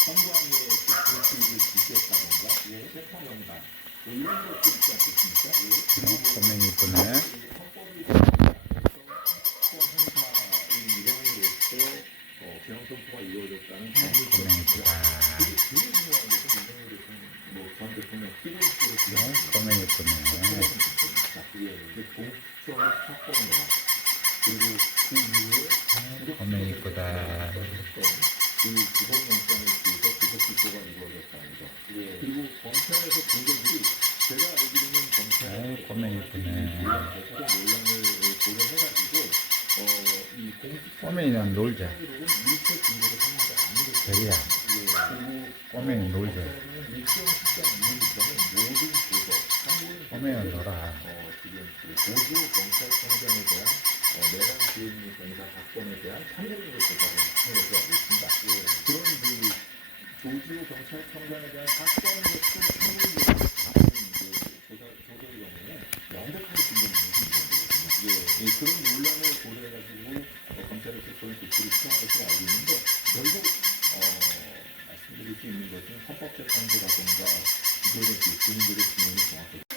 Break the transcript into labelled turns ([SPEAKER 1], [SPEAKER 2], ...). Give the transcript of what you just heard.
[SPEAKER 1] 선관위의 그 정치를 지시했다던가 예, 세포명단 뭐 이런 것들 있지 않겠습니까? 예.
[SPEAKER 2] 선명히 이쁘네.
[SPEAKER 1] 행사인 이동으로서 어, 재앙 선포가 이루어졌다는
[SPEAKER 2] 선명히 이쁘다.
[SPEAKER 1] 되게 되게 중요한 것은 이동훈 대통령, 뭐전 대통령 피고식으로
[SPEAKER 2] 네, 선명히 이쁘네.
[SPEAKER 1] 그 공수처를 확보한 거다. 그리고 그 이후에
[SPEAKER 2] 선명히 이쁘다.
[SPEAKER 1] 그 구속영장에 의해서 구속 기소가 이루어졌다는 거. 그리고 검찰에서 분석들이 제가 알기로는
[SPEAKER 2] 이쁘네.
[SPEAKER 1] 어떤 논란을 고려해가지고 어, 이 공수처
[SPEAKER 2] 꼬맹이랑 놀자. 대리야,
[SPEAKER 1] 그리고
[SPEAKER 2] 꼬맹이 놀자.
[SPEAKER 1] 일정 시간 이후부터는 모든 조서, 한국인
[SPEAKER 2] 꼬맹이랑 놀아.
[SPEAKER 1] 어, 지금 그 보조 경찰청장에 대한 어, 내란 기획 공사 사건에 대한 참고인을 조사를 한 것으로 알고 있습니다. 조지호 경찰청장에 대한 사건으로서 참고인을 조사 조사의 경우에 명백하게 증거는 있거든요. 예, 그런 논란을 고려해가지고 어, 검찰에서 그런 조치를 취한 것으로 알고 있는데 결국 어, 말씀드릴 수 있는 것은 헌법재판소라든가 기존의 그 주민들의 증언이 정확하게